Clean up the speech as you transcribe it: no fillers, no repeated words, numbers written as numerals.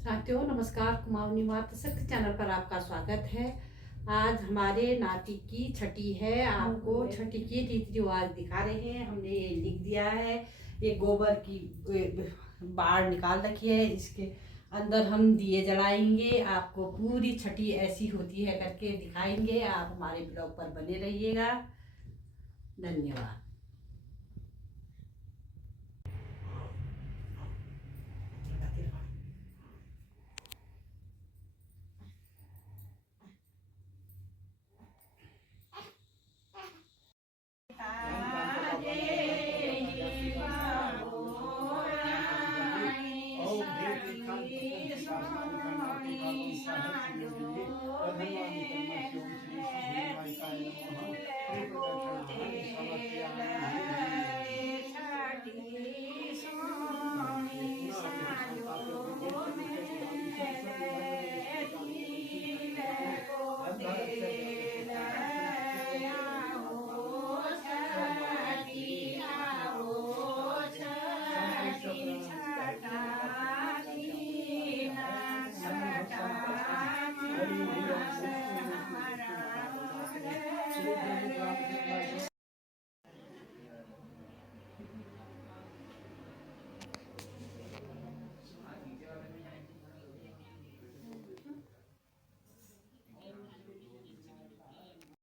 साथियों नमस्कार। कुमाऊनी मात शक्ति चैनल पर आपका स्वागत है। आज हमारे नाती की छठी है। आपको छठी की रीति रिवाज दिखा रहे हैं। हमने ये लिख दिया है। ये गोबर की बाढ़ निकाल रखी है। इसके अंदर हम दिए जलाएंगे। आपको पूरी छठी ऐसी होती है करके दिखाएंगे। आप हमारे ब्लॉग पर बने रहिएगा। धन्यवाद।